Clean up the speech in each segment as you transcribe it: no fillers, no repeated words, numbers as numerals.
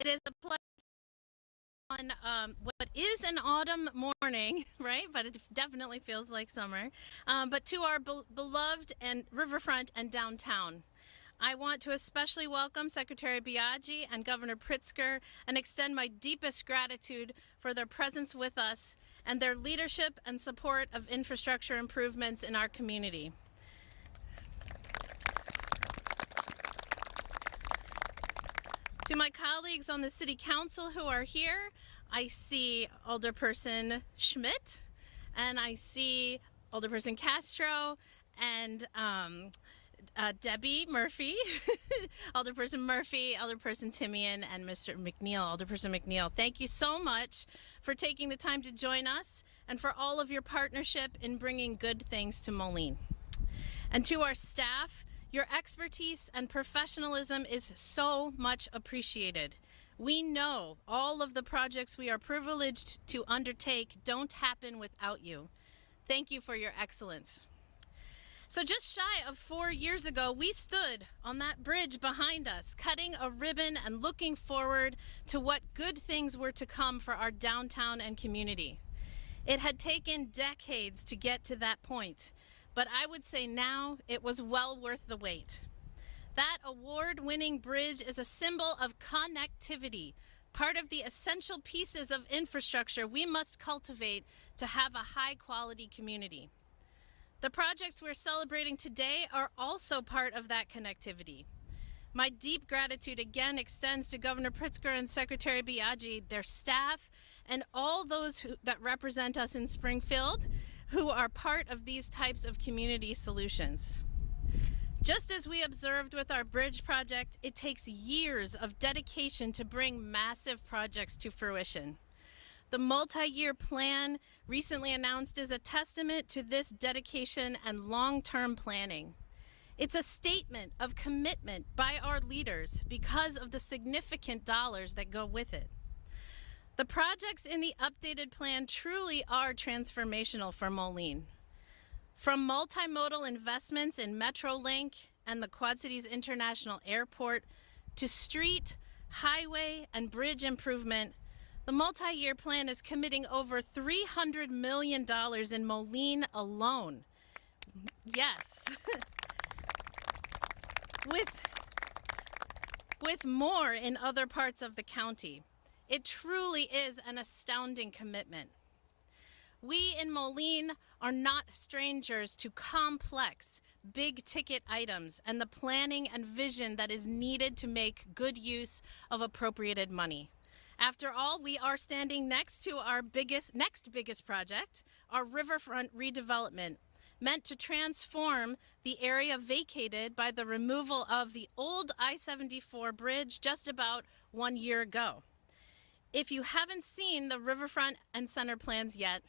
It is a pleasure on what is an autumn morning, right? But it definitely feels like summer. But to our beloved and riverfront and downtown. I want to especially welcome Secretary Biaggi and Governor Pritzker and extend my deepest gratitude for their presence with us and their leadership and support of infrastructure improvements in our community. To my colleagues on the City Council who are here, I see Alderperson Schmidt, and I see Alderperson Castro, and Debbie Murphy, Alderperson Murphy, Alderperson Timian, and Mr. McNeil, Alderperson McNeil. Thank you so much for taking the time to join us and for all of your partnership in bringing good things to Moline. And to our staff, your expertise and professionalism is so much appreciated. We know all of the projects we are privileged to undertake don't happen without you. Thank you for your excellence. So just shy of 4 years ago, we stood on that bridge behind us, cutting a ribbon and looking forward to what good things were to come for our downtown and community. It had taken decades to get to that point, but I would say now it was well worth the wait. That award-winning bridge is a symbol of connectivity, part of the essential pieces of infrastructure we must cultivate to have a high-quality community. The projects we're celebrating today are also part of that connectivity. My deep gratitude again extends to Governor Pritzker and Secretary Biaggi, their staff, and all those that represent us in Springfield who are part of these types of community solutions. Just as we observed with our bridge project, it takes years of dedication to bring massive projects to fruition. The multi-year plan recently announced is a testament to this dedication and long-term planning. It's a statement of commitment by our leaders because of the significant dollars that go with it. The projects in the updated plan truly are transformational for Moline. From multimodal investments in Metrolink and the Quad Cities International Airport to street, highway, and bridge improvement, the multi-year plan is committing over $300 million in Moline alone. Yes. with more in other parts of the county. It truly is an astounding commitment. We in Moline are not strangers to complex, big-ticket items and the planning and vision that is needed to make good use of appropriated money. After all, we are standing next to our next biggest project, our riverfront redevelopment, meant to transform the area vacated by the removal of the old I-74 bridge just about 1 year ago. If you haven't seen the riverfront and center plans yet,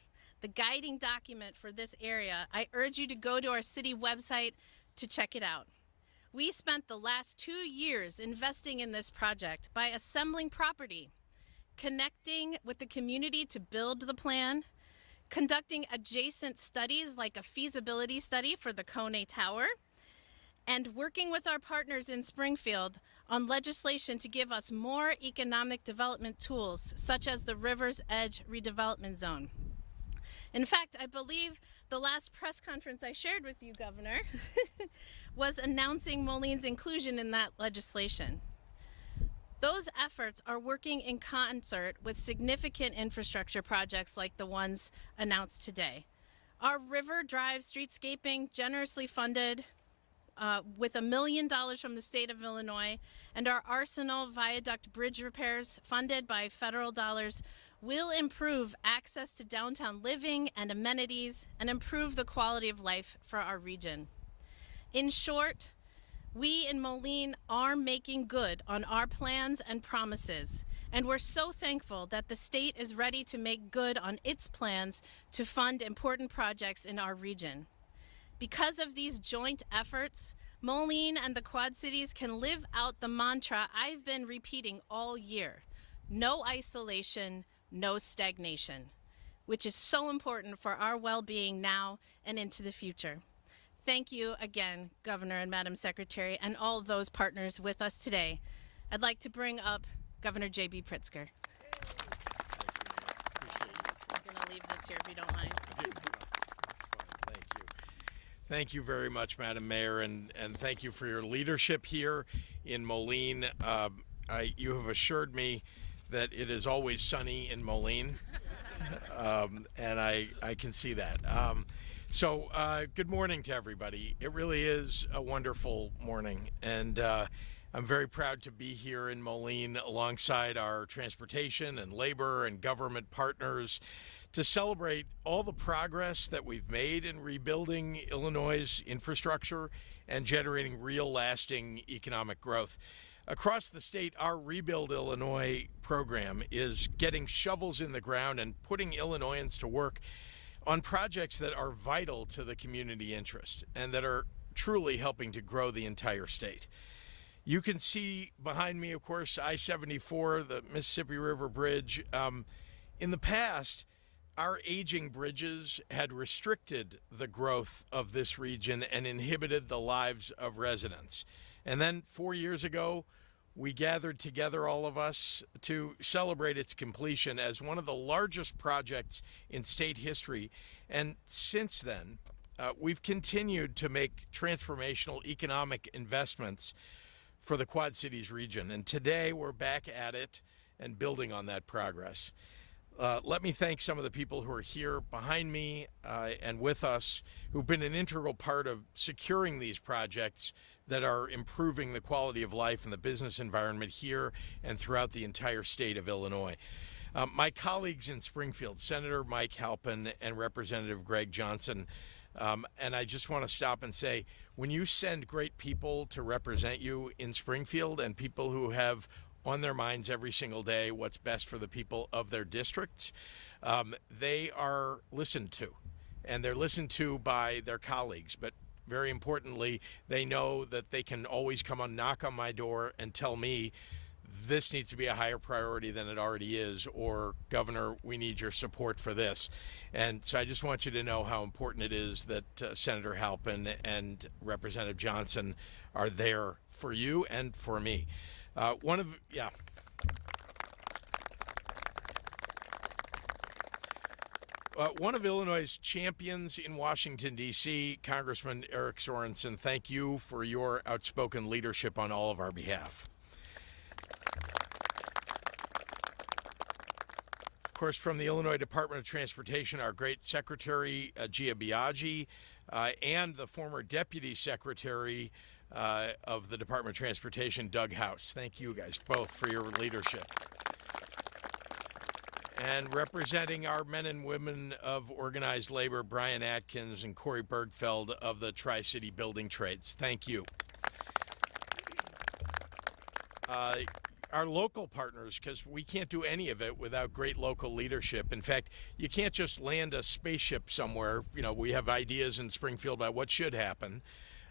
the guiding document for this area, I urge you to go to our city website to check it out. We spent the last 2 years investing in this project by assembling property, connecting with the community to build the plan, conducting adjacent studies like a feasibility study for the Kone Tower, and working with our partners in Springfield on legislation to give us more economic development tools, such as the River's Edge redevelopment zone. In fact, I believe the last press conference I shared with you, Governor, was announcing Moline's inclusion in that legislation. Those efforts are working in concert with significant infrastructure projects like the ones announced today. Our River Drive streetscaping, generously funded with $1 million from the state of Illinois, and our Arsenal Viaduct bridge repairs funded by federal dollars will improve access to downtown living and amenities and improve the quality of life for our region. In short, we in Moline are making good on our plans and promises, and we're so thankful that the state is ready to make good on its plans to fund important projects in our region. Because of these joint efforts, Moline and the Quad Cities can live out the mantra I've been repeating all year: no isolation, no stagnation, which is so important for our well-being now and into the future. Thank you again, Governor and Madam Secretary, and all of those partners with us today. I'd like to bring up Governor J.B. Pritzker. I'm going to leave this here if you don't mind. Thank you. Thank you very much, Madam Mayor, and thank you for your leadership here in Moline. You have assured me that it is always sunny in Moline, and I can see that. So good morning to everybody. It really is a wonderful morning, and I'm very proud to be here in Moline alongside our transportation and labor and government partners to celebrate all the progress that we've made in rebuilding Illinois' infrastructure and generating real lasting economic growth. Across the state, our Rebuild Illinois program is getting shovels in the ground and putting Illinoisans to work on projects that are vital to the community interest and that are truly helping to grow the entire state. You can see behind me, of course, I-74, the Mississippi River Bridge. In the past, our aging bridges had restricted the growth of this region and inhibited the lives of residents. And then 4 years ago, we gathered together, all of us, to celebrate its completion as one of the largest projects in state history. And since then, we've continued to make transformational economic investments for the Quad Cities region. And today we're back at it and building on that progress. Let me thank some of the people who are here behind me and with us who've been an integral part of securing these projects that are improving the quality of life and the business environment here and throughout the entire state of Illinois. My colleagues in Springfield, Senator Mike Halpin and Representative Greg Johnson, and I just want to stop and say, when you send great people to represent you in Springfield and people who have on their minds every single day what's best for the people of their districts, they are listened to, and they're listened to by their colleagues. But very importantly, they know that they can always come and knock on my door and tell me this needs to be a higher priority than it already is, or Governor, we need your support for this. And so I just want you to know how important it is that Senator Halpin and Representative Johnson are there for you and for me. One of Illinois' champions in Washington, D.C., Congressman Eric Sorensen, thank you for your outspoken leadership on all of our behalf. Of course, from the Illinois Department of Transportation, our great Secretary, Gia Biaggi, and the former Deputy Secretary of the Department of Transportation, Doug House. Thank you guys both for your leadership. And representing our men and women of organized labor, Brian Atkins and Corey Bergfeld of the Tri-City Building Trades. Thank you. Our local partners, because we can't do any of it without great local leadership. In fact, you can't just land a spaceship somewhere. You know, we have ideas in Springfield about what should happen,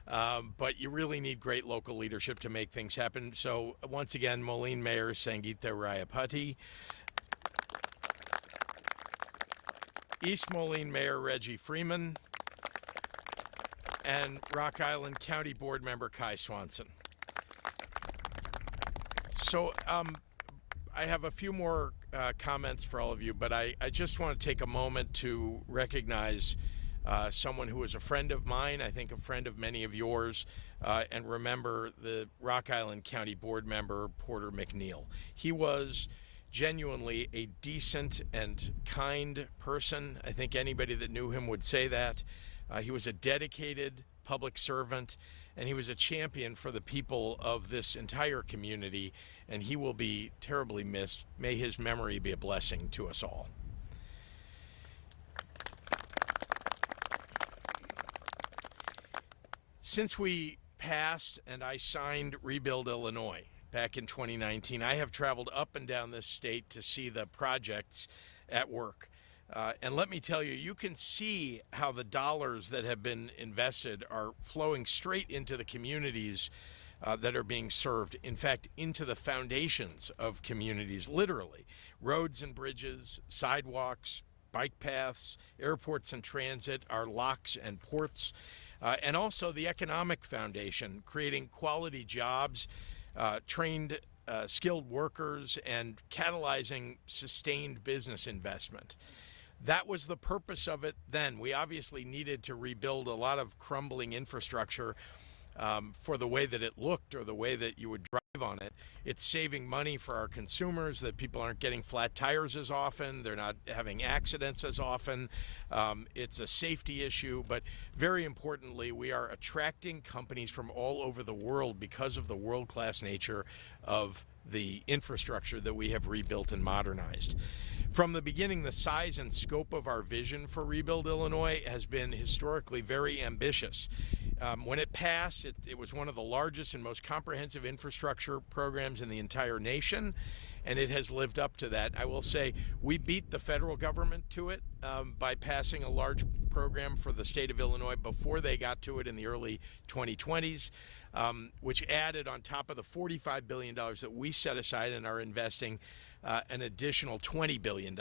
but you really need great local leadership to make things happen. So once again, Moline Mayor Sangeeta Rayapati, East Moline Mayor Reggie Freeman, and Rock Island County Board Member Kai Swanson. So I have a few more comments for all of you, but I just want to take a moment to recognize someone who is a friend of mine, I think a friend of many of yours, and remember the Rock Island County Board Member, Porter McNeil. He was genuinely a decent and kind person. I think anybody that knew him would say that. He was a dedicated public servant, and he was a champion for the people of this entire community, and he will be terribly missed. May his memory be a blessing to us all. Since we passed and I signed Rebuild Illinois back in 2019, I have traveled up and down this state to see the projects at work. And let me tell you, you can see how the dollars that have been invested are flowing straight into the communities that are being served. In fact, into the foundations of communities, literally. Roads and bridges, sidewalks, bike paths, airports and transit, our locks and ports, and also the economic foundation, creating quality jobs, trained skilled workers and catalyzing sustained business investment. That was the purpose of it then. We obviously needed to rebuild a lot of crumbling infrastructure for the way that it looked or the way that you would drive on it. It's saving money for our consumers, that people aren't getting flat tires as often, they're not having accidents as often. It's a safety issue, but very importantly, we are attracting companies from all over the world because of the world-class nature of the infrastructure that we have rebuilt and modernized. From the beginning, the size and scope of our vision for Rebuild Illinois has been historically very ambitious. When it passed, it was one of the largest and most comprehensive infrastructure programs in the entire nation, and it has lived up to that. I will say we beat the federal government to it by passing a large program for the state of Illinois before they got to it in the early 2020s, which added on top of the $45 billion that we set aside and are investing an additional $20 billion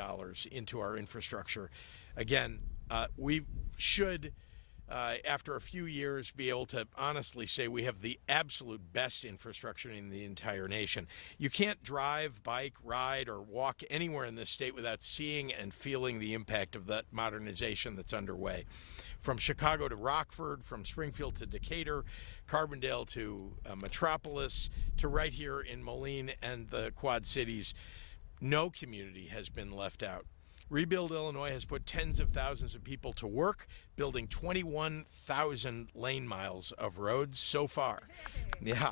into our infrastructure. Again, we should, after a few years, be able to honestly say we have the absolute best infrastructure in the entire nation. You can't drive, bike, ride, or walk anywhere in this state without seeing and feeling the impact of that modernization that's underway. From Chicago to Rockford, from Springfield to Decatur, Carbondale to Metropolis, to right here in Moline and the Quad Cities, no community has been left out. Rebuild Illinois has put tens of thousands of people to work, building 21,000 lane miles of roads so far. Yeah.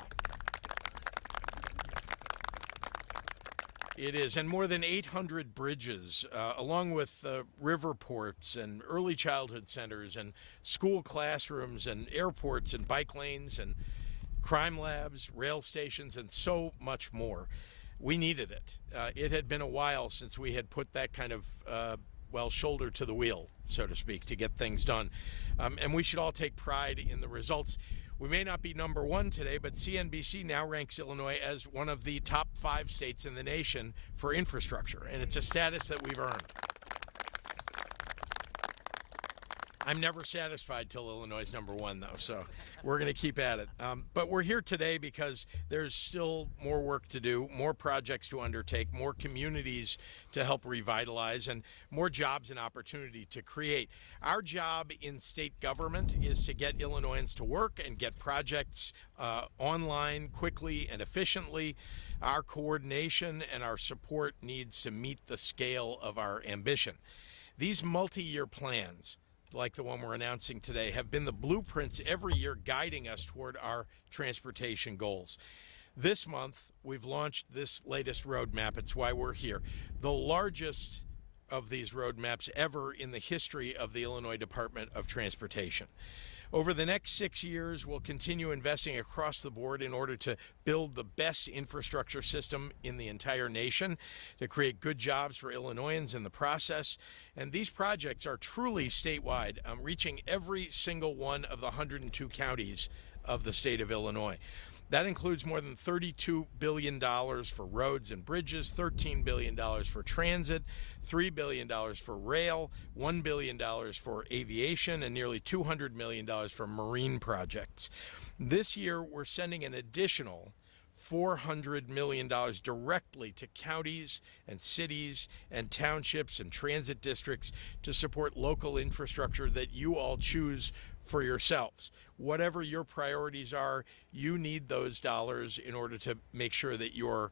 It is, and more than 800 bridges, along with river ports and early childhood centers and school classrooms and airports and bike lanes and crime labs, rail stations, and so much more. We needed it. It had been a while since we had put that kind of, shoulder to the wheel, so to speak, to get things done. And we should all take pride in the results. We may not be number one today, but CNBC now ranks Illinois as one of the top 5 states in the nation for infrastructure, and it's a status that we've earned. I'm never satisfied till Illinois is number one, though, so we're going to keep at it. But we're here today because there's still more work to do, more projects to undertake, more communities to help revitalize, and more jobs and opportunity to create. Our job in state government is to get Illinoisans to work and get projects online quickly and efficiently. Our coordination and our support needs to meet the scale of our ambition. These multi-year plans, like the one we're announcing today, have been the blueprints every year guiding us toward our transportation goals. This month, we've launched this latest roadmap. It's why we're here. The largest of these roadmaps ever in the history of the Illinois Department of Transportation. Over the next 6 years, we'll continue investing across the board in order to build the best infrastructure system in the entire nation, to create good jobs for Illinoisans in the process. And these projects are truly statewide, reaching every single one of the 102 counties of the state of Illinois. That includes more than $32 billion for roads and bridges, $13 billion for transit, $3 billion for rail, $1 billion for aviation, and nearly $200 million for marine projects. This year, we're sending an additional $400 million directly to counties and cities and townships and transit districts to support local infrastructure that you all choose for yourselves. Whatever your priorities are, you need those dollars in order to make sure that you're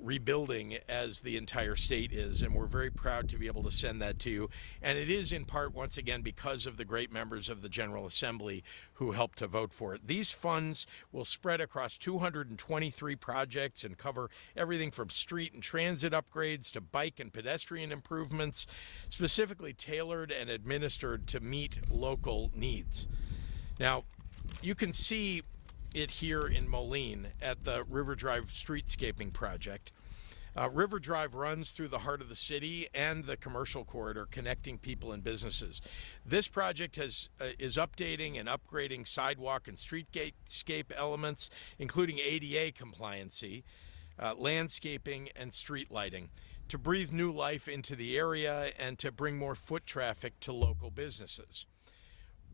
rebuilding as the entire state is, and we're very proud to be able to send that to you. And it is in part, once again, because of the great members of the General Assembly who helped to vote for it. These funds will spread across 223 projects and cover everything from street and transit upgrades to bike and pedestrian improvements, specifically tailored and administered to meet local needs. Now, you can see it here in Moline at the River Drive Streetscaping Project. River Drive runs through the heart of the city and the commercial corridor, connecting people and businesses. This project is updating and upgrading sidewalk and streetscape elements, including ADA compliancy, landscaping, and street lighting, to breathe new life into the area and to bring more foot traffic to local businesses.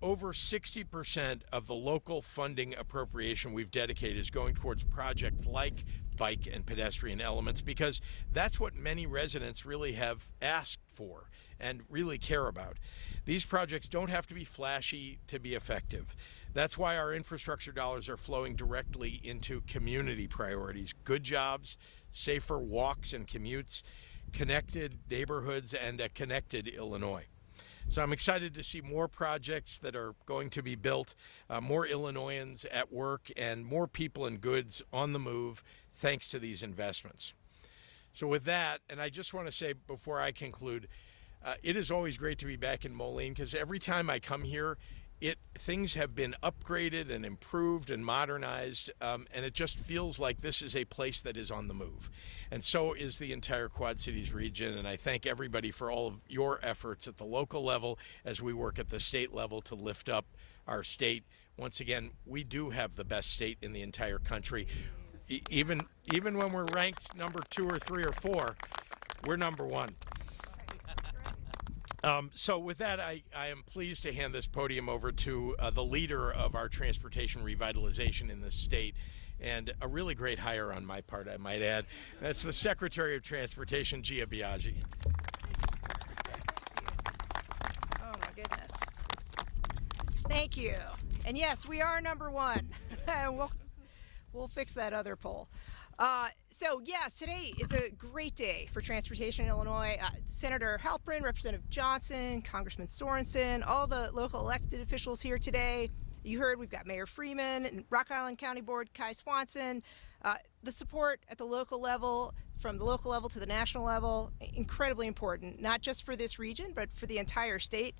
Over 60% of the local funding appropriation we've dedicated is going towards projects like bike and pedestrian elements, because that's what many residents really have asked for and really care about. These projects don't have to be flashy to be effective. That's why our infrastructure dollars are flowing directly into community priorities: good jobs, safer walks and commutes, connected neighborhoods, and a connected Illinois. So I'm excited to see more projects that are going to be built, more Illinoisans at work, and more people and goods on the move thanks to these investments. So with that, and I just want to say before I conclude, it is always great to be back in Moline, because every time I come here, things have been upgraded and improved and modernized, and it just feels like this is a place that is on the move. And so is the entire Quad Cities region, and I thank everybody for all of your efforts at the local level as we work at the state level to lift up our state. Once again, we do have the best state in the entire country. Even when we're ranked number 2 or 3 or 4, we're number 1. So with that, I am pleased to hand this podium over to the leader of our transportation revitalization in the state, and a really great hire on my part, I might add. That's the Secretary of Transportation, Gia Biaggi. Oh my goodness. Thank you. And yes, we are number 1. We'll fix that other poll. So yes, today is a great day for transportation in Illinois. Senator Halpern, Representative Johnson, Congressman Sorensen, all the local elected officials here today. You heard we've got Mayor Freeman and Rock Island County Board Kai Swanson. The support at the local level, from the local level to the national level, incredibly important, not just for this region, but for the entire state.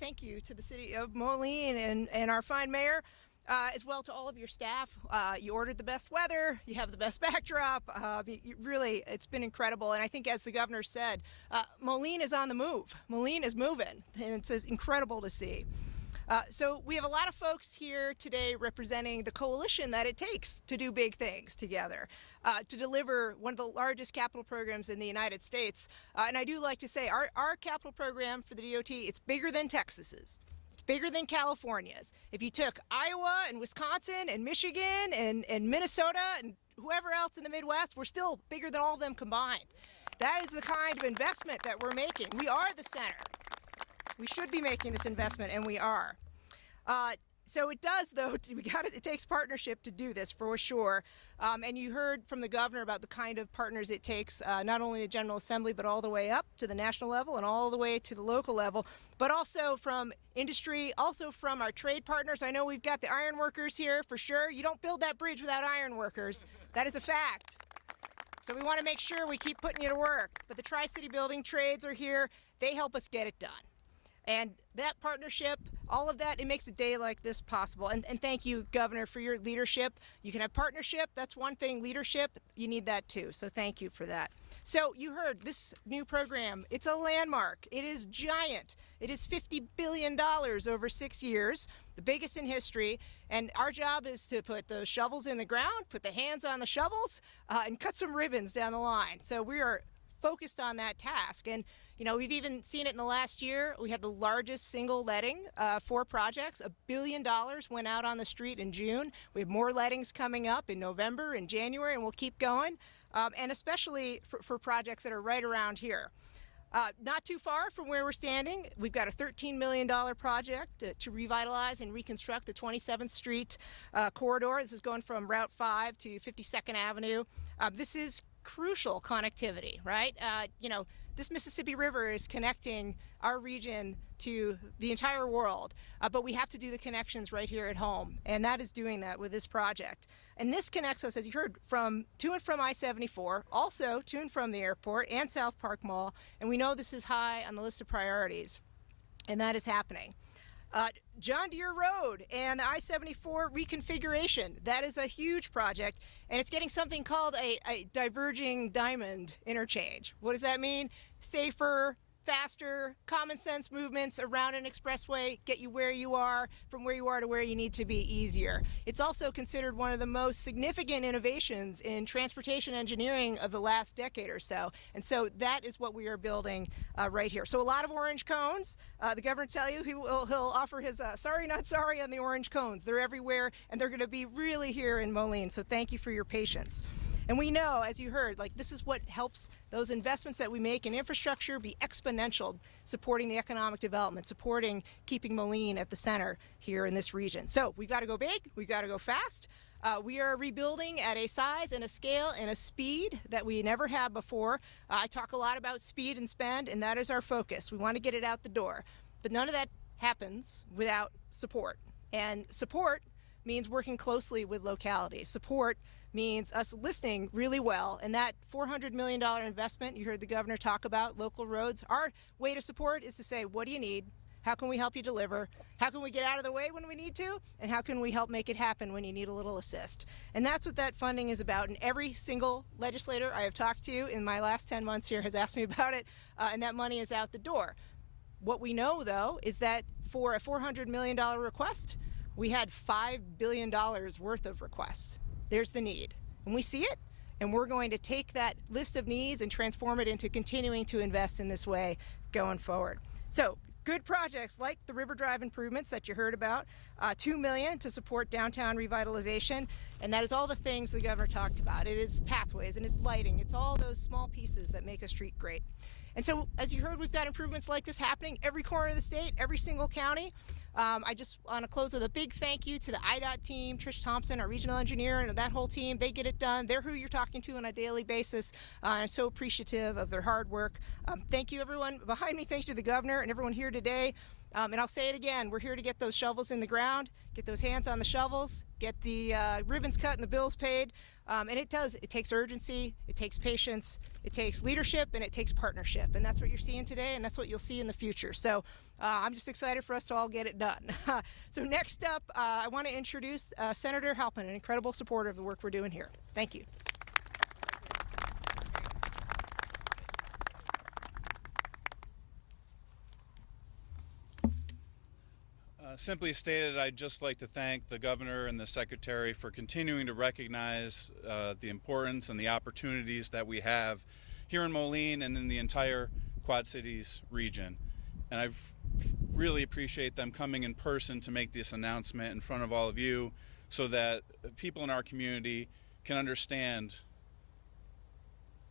Thank you to the city of Moline and our fine mayor. As well to all of your staff. You ordered the best weather, you have the best backdrop. Really, it's been incredible. And I think, as the governor said, Moline is on the move. Moline is moving, and it's incredible to see. So we have a lot of folks here today representing the coalition that it takes to do big things together, to deliver one of the largest capital programs in the United States. And I do like to say our capital program for the DOT, it's bigger than Texas's. It's bigger than California's. If you took Iowa and Wisconsin and Michigan and Minnesota and whoever else in the Midwest, we're still bigger than all of them combined. That is the kind of investment that we're making. We are the center. We should be making this investment, and we are. So it does, though. It takes partnership to do this, for sure. And you heard from the governor about the kind of partners it takes, not only the General Assembly, but all the way up to the national level and all the way to the local level, but also from industry, also from our trade partners. I know we've got the iron workers here, for sure. You don't build that bridge without iron workers. That is a fact. So we want to make sure we keep putting you to work. But the Tri-City Building Trades are here. They help us get it done. And that partnership, all of that, it makes a day like this possible. And thank you, Governor, for your leadership. You can have partnership, that's one thing. Leadership, you need that too. So thank you for that. So you heard this new program, it's a landmark. It is giant. It is $50 billion over 6 years, the biggest in history. And our job is to put the shovels in the ground, put the hands on the shovels, and cut some ribbons down the line. So we are focused on that task. And you know, we've even seen it in the last year. We had the largest single letting for projects. $1 billion went out on the street in June. We have more lettings coming up in November and January, and we'll keep going. And especially for projects that are right around here. Not too far from where we're standing, we've got a $13 million project to revitalize and reconstruct the 27th Street corridor. This is going from Route 5 to 52nd Avenue. This is crucial connectivity, right? You know, this Mississippi River is connecting our region to the entire world, but we have to do the connections right here at home, and that is doing that with this project. And this connects us, as you heard, to and from I-74, also to and from the airport and South Park Mall, and we know this is high on the list of priorities, and that is happening. John Deere Road and the I-74 reconfiguration, that is a huge project, and it's getting something called a diverging diamond interchange. What does that mean? Safer, faster, common sense movements around an expressway get you where you are, from where you are to where you need to be easier. It's also considered one of the most significant innovations in transportation engineering of the last decade or so. And so that is what we are building right here. So a lot of orange cones. The governor tell you he'll offer his sorry not sorry on the orange cones. They're everywhere, and they're going to be really here in Moline. So thank you for your patience. And we know, as you heard, like this is what helps those investments that we make in infrastructure be exponential, supporting the economic development, supporting keeping Moline at the center here in this region. So we've got to go big, we've got to go fast. We are rebuilding at a size and a scale and a speed that we never have before. I talk a lot about speed and spend, and that is our focus. We want to get it out the door. But none of that happens without support. And support means working closely with localities. Support means us listening really well. And that $400 million investment you heard the governor talk about, local roads, our way to support is to say, what do you need? How can we help you deliver? How can we get out of the way when we need to? And how can we help make it happen when you need a little assist? And that's what that funding is about. And every single legislator I have talked to in my last 10 months here has asked me about it, and that money is out the door. What we know, though, is that for a $400 million request, we had $5 billion worth of requests. There's the need. And we see it, and we're going to take that list of needs and transform it into continuing to invest in this way going forward. So, good projects like the River Drive improvements that you heard about, $2 million to support downtown revitalization, and that is all the things the governor talked about. It is pathways and it's lighting. It's all those small pieces that make a street great. And so, as you heard, we've got improvements like this happening every corner of the state, every single county. I just want to close with a big thank you to the IDOT team, Trish Thompson, our regional engineer, and that whole team. They get it done. They're who you're talking to on a daily basis. I'm so appreciative of their hard work. Thank you, everyone behind me. Thank you to the governor and everyone here today. And I'll say it again, we're here to get those shovels in the ground, get those hands on the shovels, get the ribbons cut and the bills paid. And it takes urgency, it takes patience, it takes leadership, and it takes partnership. And that's what you're seeing today, and that's what you'll see in the future. So I'm just excited for us to all get it done. So next up, I want to introduce Senator Halpin, an incredible supporter of the work we're doing here. Thank you. Simply stated, I'd just like to thank the governor and the secretary for continuing to recognize the importance and the opportunities that we have here in Moline and in the entire Quad Cities region. And I really appreciate them coming in person to make this announcement in front of all of you so that people in our community can understand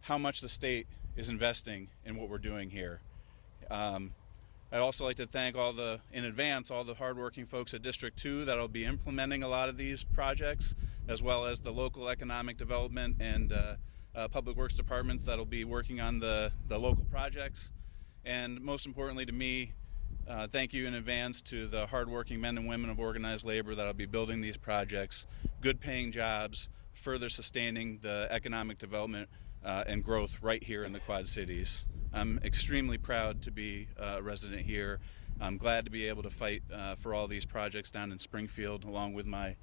how much the state is investing in what we're doing here. I'd also like to thank in advance all the hardworking folks at District 2 that'll be implementing a lot of these projects, as well as the local economic development and public works departments that'll be working on the local projects. And most importantly to me, thank you in advance to the hardworking men and women of organized labor that'll be building these projects, good paying jobs, further sustaining the economic development and growth right here in the Quad Cities. I'm extremely proud to be a resident here. I'm glad to be able to fight for all these projects down in Springfield, along with my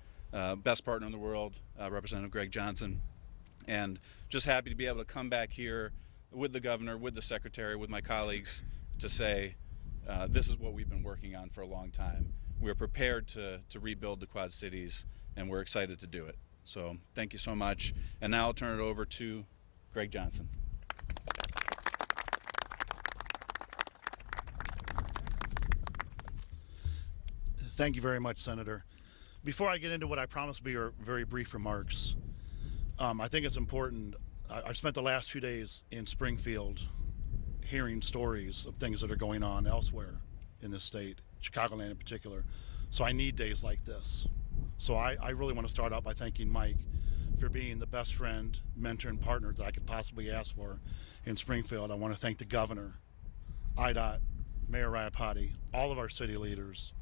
best partner in the world, Representative Greg Johnson. And just happy to be able to come back here with the governor, with the secretary, with my colleagues to say, this is what we've been working on for a long time. We're prepared to rebuild the Quad Cities, and we're excited to do it. So thank you so much. And now I'll turn it over to Greg Johnson. Thank you very much, Senator. Before I get into what I promised to be your very brief remarks, I think it's important. I've spent the last few days in Springfield hearing stories of things that are going on elsewhere in this state, Chicagoland in particular. So I need days like this. So I really want to start out by thanking Mike for being the best friend, mentor, and partner that I could possibly ask for in Springfield. I want to thank the governor, IDOT, Mayor Riapati, all of our city leaders,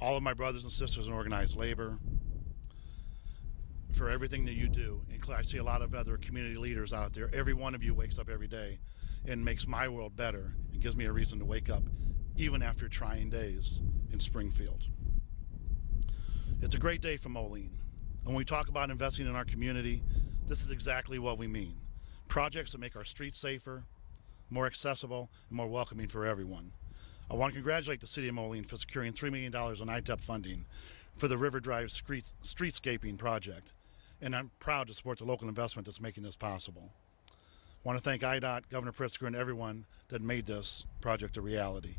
all of my brothers and sisters in organized labor, for everything that you do. And I see a lot of other community leaders out there. Every one of you wakes up every day and makes my world better and gives me a reason to wake up even after trying days in Springfield. It's a great day for Moline. When we talk about investing in our community, this is exactly what we mean. Projects that make our streets safer, more accessible, and more welcoming for everyone. I want to congratulate the City of Moline for securing $3 million in ITEP funding for the River Drive streetscaping project, and I'm proud to support the local investment that's making this possible. I want to thank IDOT, Governor Pritzker, and everyone that made this project a reality.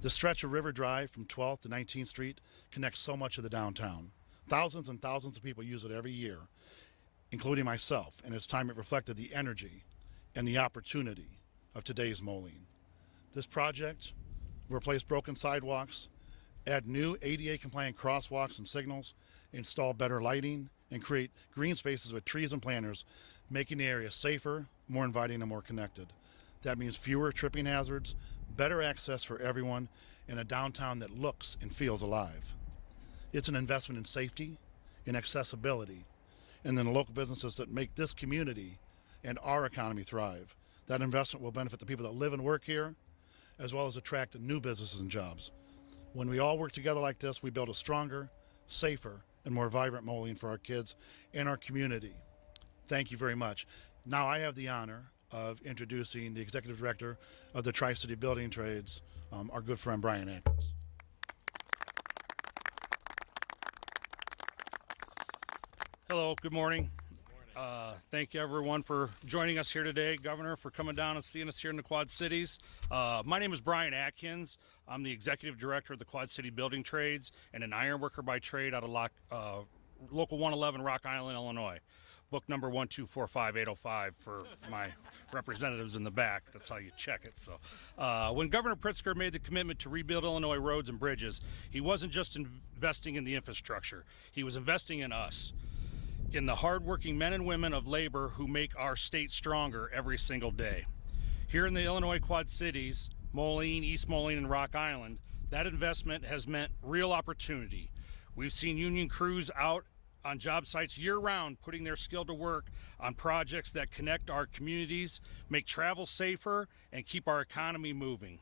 The stretch of River Drive from 12th to 19th Street connects so much of the downtown. Thousands and thousands of people use it every year. including myself, and it's time it reflected the energy and the opportunity of today's Moline. This project will replace broken sidewalks, add new ADA-compliant crosswalks and signals, install better lighting, and create green spaces with trees and planters, making the area safer, more inviting, and more connected. That means fewer tripping hazards, better access for everyone, and a downtown that looks and feels alive. It's an investment in safety, in accessibility, and in the local businesses that make this community and our economy thrive. That investment will benefit the people that live and work here, as well as attract new businesses and jobs. When we all work together like this, we build a stronger, safer, and more vibrant Moline for our kids and our community. Thank you very much. Now I have the honor of introducing the Executive Director of the Tri-City Building Trades, our good friend Brian Atkins. Hello, good morning. Thank you everyone for joining us here today. Governor, for coming down and seeing us here in the Quad Cities. My name is Brian Atkins. I'm the Executive Director of the Quad City Building Trades and an iron worker by trade out of Local 111, Rock Island, Illinois. Book number 1245805 for my representatives in the back. That's how you check it. So, when Governor Pritzker made the commitment to rebuild Illinois roads and bridges, he wasn't just investing in the infrastructure. He was investing in us, in the hardworking men and women of labor who make our state stronger every single day. Here in the Illinois Quad Cities, Moline, East Moline, and Rock Island, that investment has meant real opportunity. We've seen union crews out on job sites year-round putting their skill to work on projects that connect our communities, make travel safer, and keep our economy moving.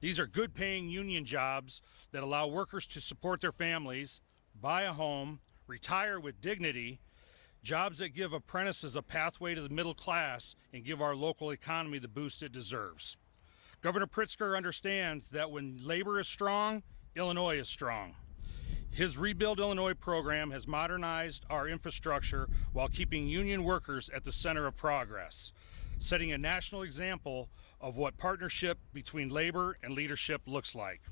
These are good-paying union jobs that allow workers to support their families, buy a home, retire with dignity, jobs that give apprentices a pathway to the middle class and give our local economy the boost it deserves. Governor Pritzker understands that when labor is strong, Illinois is strong. His Rebuild Illinois program has modernized our infrastructure while keeping union workers at the center of progress, setting a national example of what partnership between labor and leadership looks like.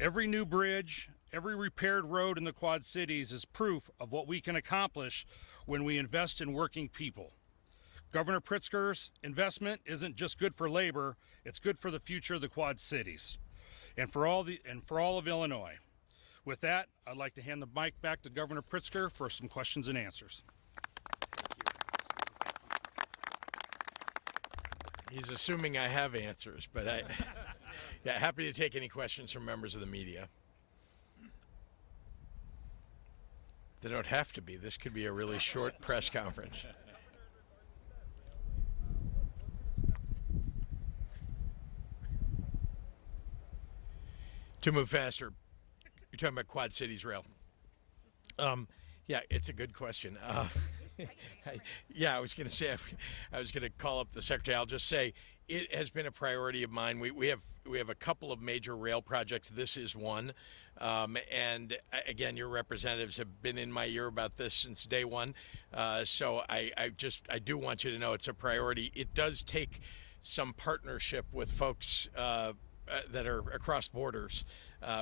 Every new bridge, every repaired road in the Quad Cities is proof of what we can accomplish when we invest in working people. Governor Pritzker's investment isn't just good for labor, it's good for the future of the Quad Cities and for all of Illinois. With that, I'd like to hand the mic back to Governor Pritzker for some questions and answers. He's assuming I have answers, but yeah, happy to take any questions from members of the media. They don't have to be. This could be a really short press conference. To move faster, you're talking about Quad Cities Rail. Yeah, it's a good question. I was going to say, I was going to call up the secretary. I'll just say it has been a priority of mine. We have a couple of major rail projects. This is one. And again, your representatives have been in my ear about this since day one. So I do want you to know it's a priority. It does take some partnership with folks that are across borders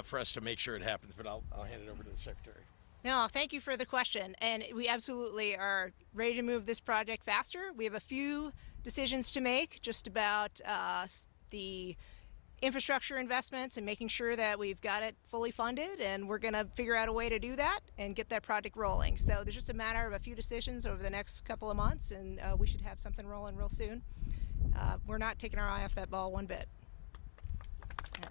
for us to make sure it happens. But I'll hand it over to the secretary. No, thank you for the question. And we absolutely are ready to move this project faster. We have a few decisions to make just about the infrastructure investments and making sure that we've got it fully funded, and we're going to figure out a way to do that and get that project rolling. So there's just a matter of a few decisions over the next couple of months, and we should have something rolling real soon. We're not taking our eye off that ball one bit. Yeah.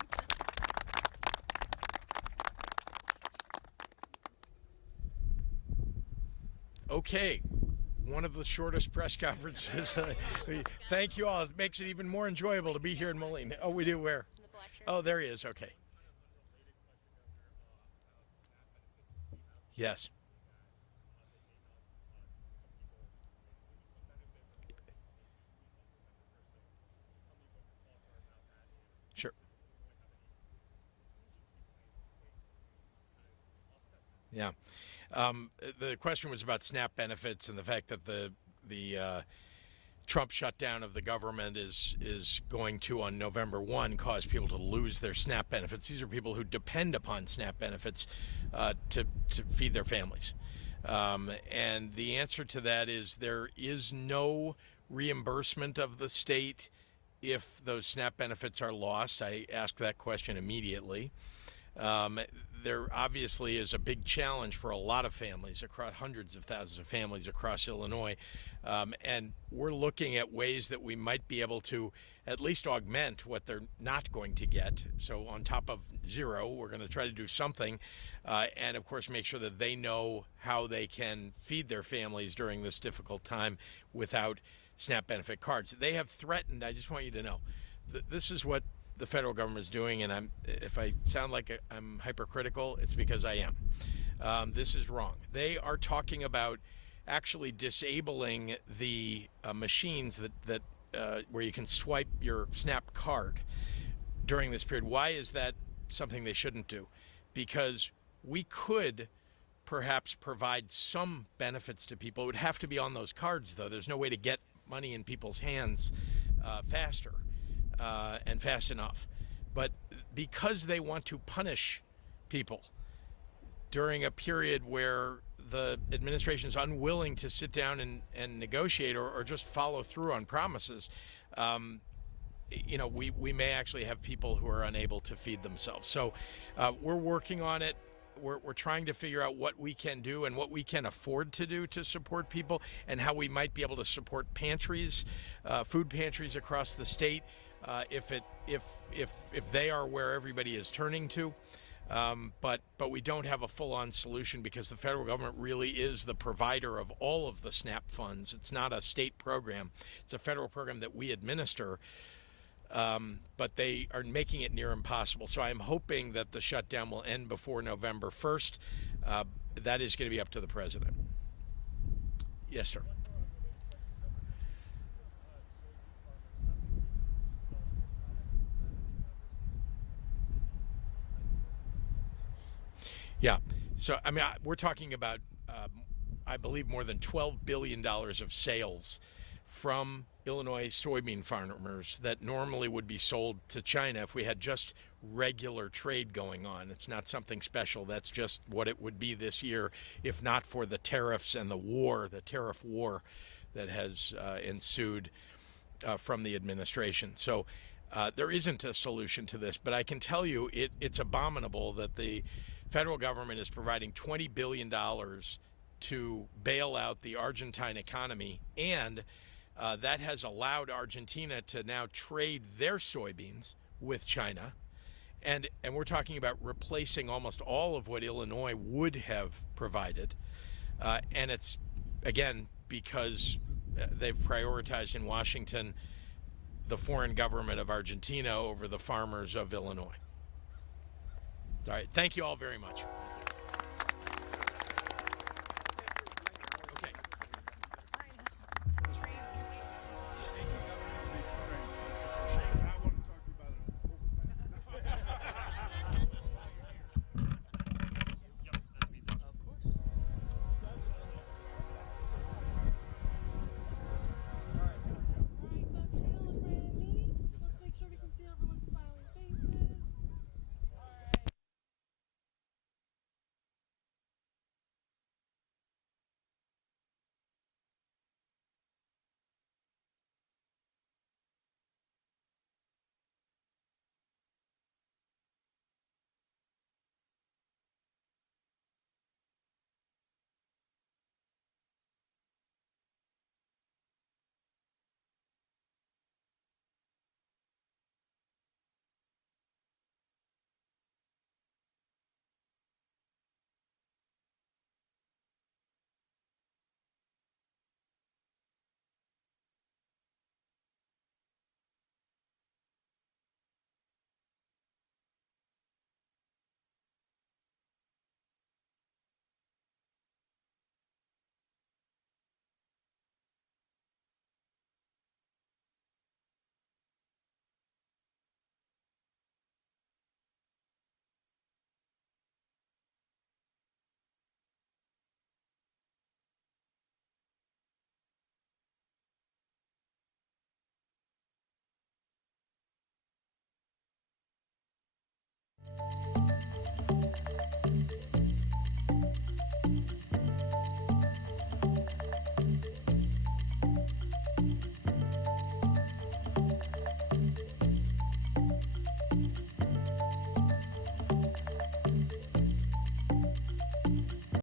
Okay, one of the shortest press conferences. Thank you all. It makes it even more enjoyable to be here in Moline. Oh, we do? Where? The black shirt. Oh, there he is. Okay. Yes. Sure. Yeah. The question was about SNAP benefits and the fact that the Trump shutdown of the government is going to, on November 1, cause people to lose their SNAP benefits. These are people who depend upon SNAP benefits to feed their families. And the answer to that is there is no reimbursement of the state if those SNAP benefits are lost. I ask that question immediately. There obviously is a big challenge for a lot of families, across hundreds of thousands of families across Illinois. And we're looking at ways that we might be able to at least augment what they're not going to get. So on top of zero, we're going to try to do something. And of course, make sure that they know how they can feed their families during this difficult time without SNAP benefit cards. They have threatened, I just want you to know, this is what the federal government is doing, and if I sound like I'm hypercritical, it's because I am. This is wrong. They are talking about actually disabling the machines that where you can swipe your SNAP card during this period. Why is that something they shouldn't do? Because we could perhaps provide some benefits to people. It would have to be on those cards, though. There's no way to get money in people's hands faster. And fast enough. But because they want to punish people during a period where the administration is unwilling to sit down and negotiate or just follow through on promises, we may actually have people who are unable to feed themselves. So we're working on it. We're trying to figure out what we can do and what we can afford to do to support people, and how we might be able to support pantries, food pantries across the state. If they are where everybody is turning to, but we don't have a full-on solution because the federal government really is the provider of all of the SNAP funds. It's not a state program; it's a federal program that we administer. But they are making it near impossible. So I'm hoping that the shutdown will end before November 1st. That is going to be up to the president. Yes, sir. Yeah. So, I mean, we're talking about, I believe, more than $12 billion of sales from Illinois soybean farmers that normally would be sold to China if we had just regular trade going on. It's not something special. That's just what it would be this year if not for the tariffs and the tariff war that has ensued from the administration. So there isn't a solution to this, but I can tell you it's abominable that the federal government is providing $20 billion to bail out the Argentine economy, and that has allowed Argentina to now trade their soybeans with China. And we're talking about replacing almost all of what Illinois would have provided. And it's, again, because they've prioritized in Washington the foreign government of Argentina over the farmers of Illinois. All right, thank you all very much. Okay.